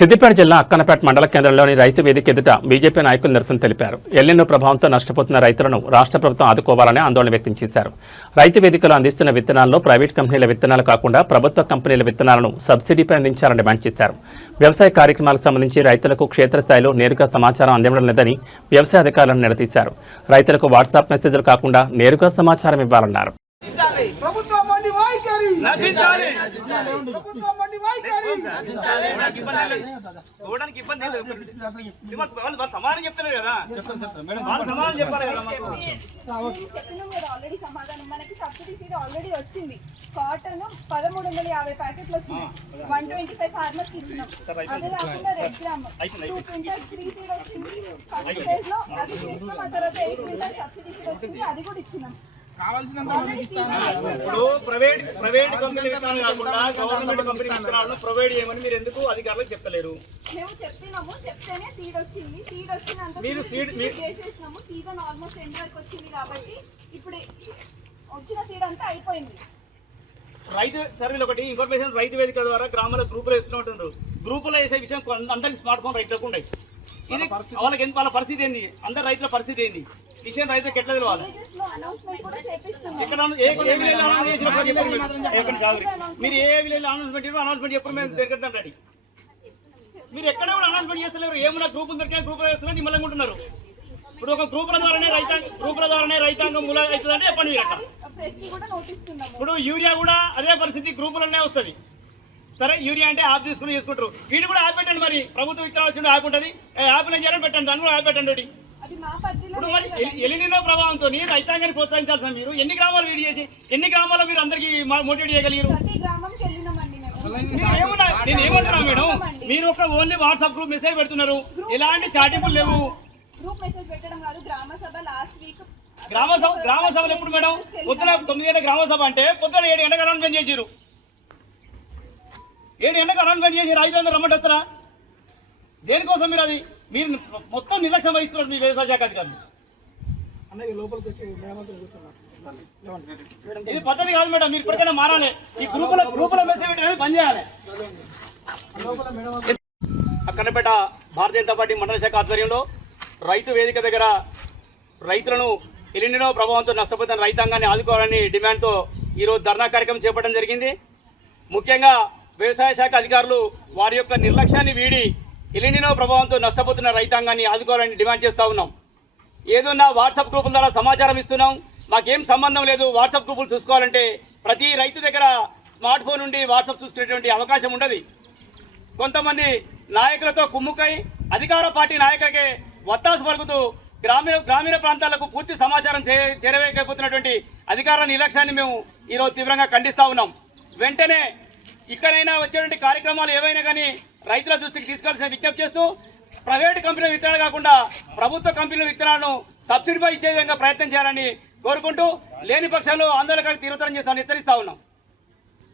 సిద్దిపేట జిల్లా అక్కన్నపేట మండల కేంద్రంలోని రైతు వేదిక ఎదుట బీజేపీ నాయకులు నిరసన తెలిపారు. ఎల్నినో ప్రభావంతో నష్టపోతున్న రైతులను రాష్ట్ర ప్రభుత్వం ఆదుకోవాలని ఆందోళన వ్యక్తం చేశారు. రైతు వేదికలో అందిస్తున్న విత్తనాల్లో ప్రైవేట్ కంపెనీల విత్తనాలు కాకుండా ప్రభుత్వ కంపెనీల విత్తనాలను సబ్సిడీపై అందించాలని డిమాండ్ చేశారు. వ్యవసాయ కార్యక్రమాలకు సంబంధించి రైతులకు క్షేత్రస్థాయిలో నేరుగా సమాచారం అందించడం లేదని వ్యవసాయ అధికారులను నిలదీశారు. రైతులకు వాట్సాప్ మెసేజ్లు కాకుండా నేరుగా సమాచారం ఇవ్వాలన్నారు. సమాధానం చెప్తలేదు కదా, వాళ్ళు సమాధానం చెప్పాలి కదా. మనకి సబ్సిడీ సీడ్ ఆల్రెడీ వచ్చింది. కాటన్ 1350 ప్యాకెట్లు వచ్చినాయి. 125 ఫార్మర్స్ ఇచ్చినాం. అదే కాకుండా red gram 2 quintals free seed వచ్చింది. ఫస్ట్ ఫేజ్ లో అది చేసినాం. ఆ తర్వాత 8 క్వింటల్స్ సబ్సిడీ సీడ్ వచ్చింది, అది కూడా ఇచ్చినాం. ఇప్పుడు ప్రైవేట్ కంపెనీ విత్తనాలు కాకుండా గవర్నమెంట్ కంపెనీ విత్తనాలను ప్రొవైడ్ చేయమని మీరు ఎందుకు అధికారులకు చెప్తలేరు? మేము చెప్పినాము, చెప్తేనే సీడ్ వచ్చింది. సీడ్ వచ్చినంత మీరు సీడ్ చేసేసినాము. సీజన్ ఆల్మోస్ట్ ఎండ్ వరకు వచ్చింది కాబట్టి ఇప్పుడు వచ్చిన సీడ్ అంతా అయిపోయింది. రైతు సర్వేలు ఒకటి ఇన్ఫర్మేషన్ రైతు వేదిక ద్వారా గ్రామాల గ్రూపులు వేస్తున్నట్టు గ్రూపులో వేసే విషయం అందరికి స్మార్ట్ ఫోన్ రైతులకు ఉన్నాయి. ఇది వాళ్ళ పరిస్థితి ఏంది, అందరు రైతుల పరిస్థితి ఏంది, విషయం రైతులకు ఎట్లా తెలవాలి? మీరు ఏ విలేజ్ అనౌన్స్మెంట్ ఎప్పుడు మేము దొరికిద్దాం రెడీ. మీరు ఎక్కడ కూడా అనౌన్స్మెంట్ చేస్తలేరు. ఏమన్నా గ్రూపులు దొరికినా గ్రూపులు వేస్తున్నారు, నిమ్మలంగా ఉంటున్నారు. ఇప్పుడు ఒక గ్రూపుల ద్వారానే రైతాంగం మూల అవుతుందంటే చెప్పండి మీరు. అట్లా ఇప్పుడు యూరియా కూడా అదే పరిస్థితి, గ్రూపులనే వస్తుంది. సరే యూరియా అంటే యాప్ తీసుకుని చేసుకుంటారు. వీడు కూడా యాప్ పెట్టండి, మరి ప్రభుత్వం విత్తనాలు వచ్చిండు యాప్ ఉంటుంది, యాప్లో చేయాలని పెట్టండి, దాన్ని కూడా యాప్ పెట్టండి. ఇప్పుడు మరి ఎలినినో ప్రభావంతో రైతాంగాన్ని ప్రోత్సహించాల్సిన మీరు ఎన్ని గ్రామాలు వీడి చేసి ఎన్ని గ్రామాల్లో మీరు అందరికీ మోటివేట్ చేయగలిగారు? నేను ఏమంటున్నా మేడం, మీరు ఒక ఓన్లీ వాట్సాప్ గ్రూప్ మెసేజ్ పెడుతున్నారు, ఎలాంటి చాటింపులు లేవు. గ్రామ సభలు ఎప్పుడు మేడం? పొద్దున 9 గంటల గ్రామ సభ అంటే పొద్దున 7 గంటలకు అనౌన్స్మెంట్ చేసిరు. 7 గంటలకు అనౌన్స్మెంట్ చేసి రైతులందరూ రమ్మంటారా? దేనికోసం మీరు అది మీరు మొత్తం నిర్లక్ష్యం వహిస్తున్నారు మీ వ్యవసాయ శాఖ అధికారులు. ఇది పద్ధతి కాదు మేడం, మీరు ఇప్పటికైనా మారాలి. ఈ గ్రూపుల మెసేజ్ అనేది బంద్ చేయాలి. అక్కన్నపేట భారతీయ జనతా పార్టీ మండల శాఖ ఆధ్వర్యంలో రైతు వేదిక దగ్గర రైతులను ఎలినినో ప్రభావంతో నష్టపోతున్న రైతాంగాన్ని ఆదుకోవాలని డిమాండ్తో ఈరోజు ధర్నా కార్యక్రమం చేపట్టడం జరిగింది. ముఖ్యంగా వ్యవసాయ శాఖ అధికారులు వారి యొక్క నిర్లక్ష్యాన్ని వీడి ఎలినినో ప్రభావంతో నష్టపోతున్న రైతాంగాన్ని ఆదుకోవాలని డిమాండ్ చేస్తూ ఉన్నాం. ఏదన్నా వాట్సాప్ గ్రూపుల ద్వారా సమాచారం ఇస్తున్నాం, మాకేం సంబంధం లేదు. వాట్సాప్ గ్రూపులు చూసుకోవాలంటే ప్రతి రైతు దగ్గర స్మార్ట్ ఫోన్ నుండి వాట్సాప్ చూసుకునేటువంటి అవకాశం ఉండదు. కొంతమంది నాయకులతో కుమ్ముకై అధికార పార్టీ నాయకులకే వత్తాసు పలుకుతూ గ్రామీణ ప్రాంతాలకు పూర్తి సమాచారం చేరవేయకపోతున్నటువంటి అధికారుల నిర్లక్ష్యాన్ని మేము ఈరోజు తీవ్రంగా ఖండిస్తూ ఉన్నాం. వెంటనే ఇక్కడైనా వచ్చేటువంటి కార్యక్రమాలు ఏవైనా కానీ రైతుల దృష్టికి తీసుకెళ్లాల్సిన విజ్ఞప్తి చేస్తూ ప్రైవేట్ కంపెనీల విత్తనాలు కాకుండా ప్రభుత్వ కంపెనీల విత్తనాలను సబ్సిడీపై ఇచ్చే విధంగా ప్రయత్నం చేయాలని కోరుకుంటూ లేని పక్షాలు ఆందోళనకారికి తీవ్రతరం చేస్తామని హెచ్చరిస్తా ఉన్నాం.